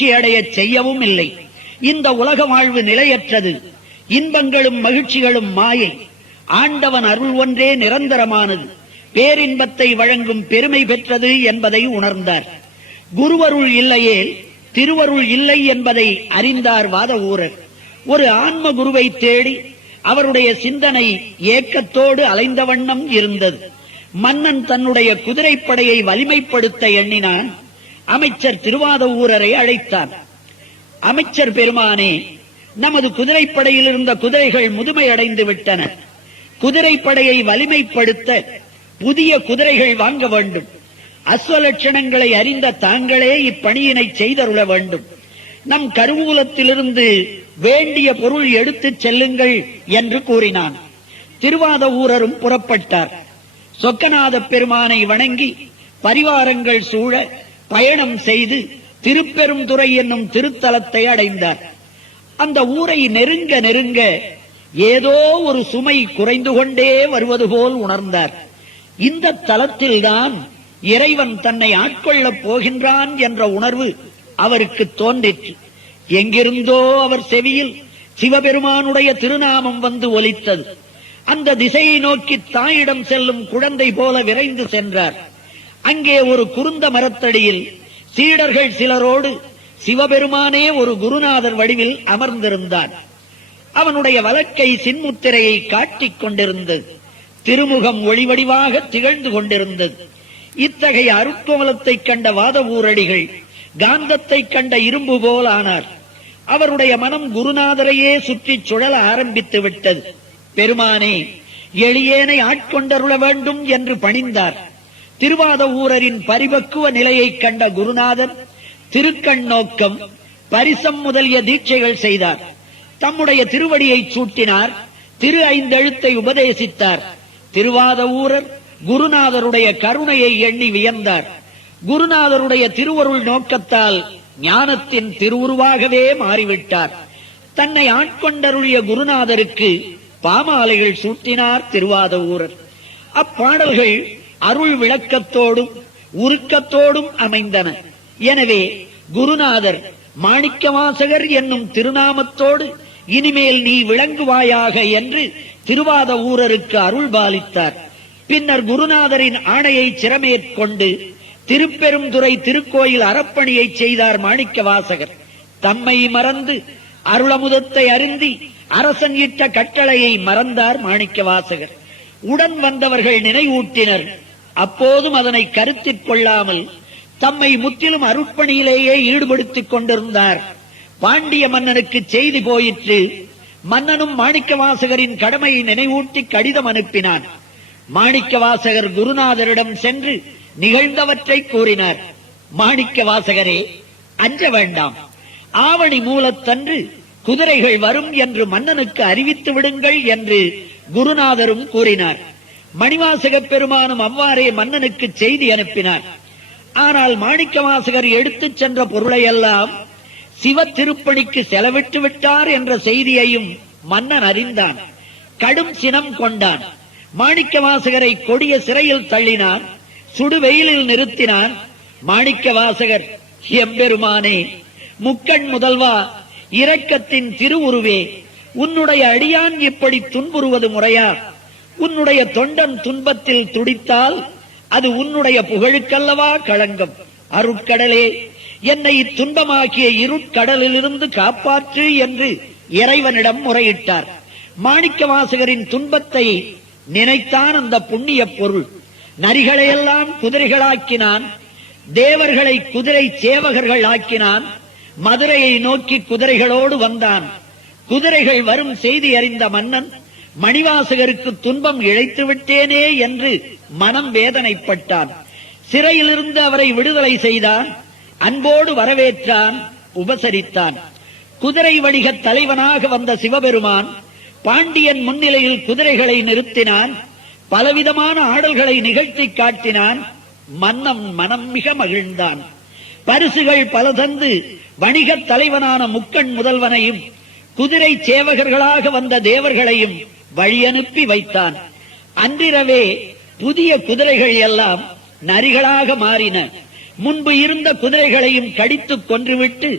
மகிழ்ச்சி அடைய செய்யவும் இல்லை. இந்த உலக வாழ்வு நிலையற்றது. இன்பங்களும் மகிழ்ச்சிகளும் மாயை. ஆண்டவன் அருள் ஒன்றே நிரந்தரமானது, பேரின்பத்தை வழங்கும் பெருமை பெற்றது என்பதை உணர்ந்தார். குருவருள் இல்லையே திருவருள் இல்லை என்பதை அறிந்தார் வாதவூரர். ஒரு ஆன்ம குருவை தேடி அவருடைய சிந்தனை ஏக்கத்தோடு அலைந்த வண்ணம் இருந்தது. மன்னன் தன்னுடைய குதிரைப்படையை வலிமைப்படுத்த எண்ணினான். அமைச்சர் திருவாதவூரரை அழைத்தான். அமைச்சர் பெருமானே, நமது குதிரைப்படையில் இருந்த குதிரைகள் முதுமையடைந்து விட்டன. குதிரைப்படையை வலிமைப்படுத்த புதிய குதிரைகள் வாங்க வேண்டும். அஸ்வலட்சணங்களை அறிந்த தாங்களே இப்பணியினை செய்தருள வேண்டும். நம் கருவூலத்திலிருந்து வேண்டிய பொருள் எடுத்துச் செல்லுங்கள் என்று கூறினான். திருவாதவூரரும் புறப்பட்டார். சொக்கநாத பெருமானை வணங்கி பரிவாரங்கள் சூழ பயணம் செய்து திருப்பெருந்துறை என்னும் திருத்தலத்தை அடைந்தார். அந்த ஊரை நெருங்க நெருங்க ஏதோ ஒரு சுமை குறைந்து கொண்டே வருவது போல் உணர்ந்தார். இந்த தலத்தில்தான் இறைவன் தன்னை ஆட்கொள்ளப் போகின்றான் என்ற உணர்வு அவருக்கு தோன்றிற்று. எங்கிருந்தோ அவர் செவியில் சிவபெருமானுடைய திருநாமம் வந்து ஒலித்தது. அந்த திசையை நோக்கி தாயிடம் செல்லும் குழந்தை போல விரைந்து சென்றார். அங்கே ஒரு குருந்த மரத்தடியில் சீடர்கள் சிலரோடு சிவபெருமானே ஒரு குருநாதர் வடிவில் அமர்ந்திருந்தான். அவனுடைய வலக்கை சின்முத்திரையை காட்டிக் கொண்டிருந்தது. திருமுகம் ஒளிவடிவாக திகழ்ந்து கொண்டிருந்தது. இத்தகைய அருட்கோலத்தை கண்ட வாதவூரடிகள் காந்தத்தை கண்ட இரும்பு போல் ஆனார். அவருடைய மனம் குருநாதரையே சுற்றி சுழல ஆரம்பித்து விட்டது. பெருமானே, எளியேனை ஆட்கொண்டருள வேண்டும் என்று பணிந்தார். திருவாதவூரரின் பரிபக்குவ நிலையை கண்ட குருநாதர் திருக்கண் நோக்கம், பரிசம் முதலிய தீட்சைகள் செய்தார். தம்முடைய திருவடியை சூட்டினார். திரு ஐந்தெழுத்தை உபதேசித்தார். திருவாதவூரர் குருநாதருடைய கருணையை எண்ணி வியந்தார். குருநாதருடைய திருவருள் நோக்கத்தால் ஞானத்தின் திருவுருவாகவே மாறிவிட்டார். தன்னை ஆட்கொண்டருளிய குருநாதருக்கு பாமாலைகள் சூட்டினார் திருவாதவூரர். அப்பாடல்கள் அருள் விளக்கத்தோடும் உருக்கத்தோடும் அமைந்தன. எனவே குருநாதர் மாணிக்கவாசகர் என்னும் திருநாமத்தோடு இனிமேல் நீ விளங்குவாயாக என்று திருவாதவூரருக்கு அருள் பாலித்தார். பின்னர் குருநாதரின் ஆணையை சிரமேற்கொண்டு திருப்பெருந்துறை திருக்கோயில் அறப்பணியை செய்தார் மாணிக்கவாசகர். தம்மை மறந்து அருளமுதத்தை அருந்தி அரசன் இட்ட கட்டளையை மறந்தார் மாணிக்கவாசகர். உடன் வந்தவர்கள் நினைவூட்டினர். அப்போதும் அதனை கருத்தில் கொள்ளாமல் தம்மை முற்றிலும் அருட்பணியிலேயே ஈடுபடுத்திக் கொண்டிருந்தார். பாண்டிய மன்னனுக்கு செய்தி போயிற்று. மன்னனும் மாணிக்கவாசகரின் கடமையை நினைவூட்டி கடிதம் அனுப்பினான். மாணிக்கவாசகர் குருநாதரிடம் சென்று நிகழ்ந்தவற்றை கூறினார். மாணிக்கவாசகரே, அஞ்ச வேண்டாம். ஆவணி மூலத்தன்று குதிரைகள் வரும் என்று மன்னனுக்கு அறிவித்து விடுங்கள் என்று குருநாதரும் கூறினார். மணிவாசக பெருமானும் அவ்வாறே மன்னனுக்கு செய்தி அனுப்பினார். ஆனால் மாணிக்கவாசகர் எடுத்துச் சென்ற பொருளையெல்லாம் சிவ திருப்பணிக்கு செலவிட்டு விட்டார் என்ற செய்தியையும் மன்னன் அறிந்தான். கடும் சினம் கொண்டான். மாணிக்கவாசகரை கொடிய சிறையில் தள்ளினான். சுடுவெயிலில் நிறுத்தினான். மாணிக்கவாசகர், எம்பெருமானே, முக்கண் முதல்வா, இரக்கத்தின் திருவுருவே, உன்னுடைய அடியான் இப்படி துன்புறுவது முறையா? உன்னுடைய தொண்டன் துன்பத்தில் துடித்தால் அது உன்னுடைய புகழுக்கல்லவா களங்கம். அருட்கடலே, என்னை இத்துன்பமாக்கிய இருட்கடலிலிருந்து காப்பாற்று என்று இறைவனிடம் முறையிட்டார். மாணிக்கவாசகரின் துன்பத்தை நினைத்தான் அந்த புண்ணிய பொருள். நரிகளையெல்லாம் குதிரைகளாக்கினான். தேவர்களை குதிரை சேவகர்கள் ஆக்கினான். மதுரையை நோக்கி குதிரைகளோடு வந்தான். குதிரைகள் வரும் செய்தி அறிந்த மன்னன் மணிவாசகருக்கு துன்பம் இழைத்து விட்டேனே என்று மனம் வேதனைப்பட்டான். சிறையிலிருந்து அவரை விடுதலை செய்தான். அன்போடு வரவேற்றான், உபசரித்தான். குதிரை வணிக தலைவனாக வந்த சிவபெருமான் பாண்டியன் முன்னிலையில் குதிரைகளை நிறுத்தினான். பலவிதமான ஆடல்களை நிகழ்த்தி காட்டினான். மன்னன் மனம் மிக மகிழ்ந்தான். பரிசுகள் பல தந்து வணிகத் தலைவனான முக்கண் முதல்வனையும் குதிரை சேவகர்களாக வந்த தேவர்களையும் வழியனுப்பி வைத்தான். அன்றிரவே புதிய குதிரைகள் எல்லாம் நரிகளாக மாறின. முன்பு இருந்த குதிரைகளையும் கடித்துக் கொன்றுவிட்டு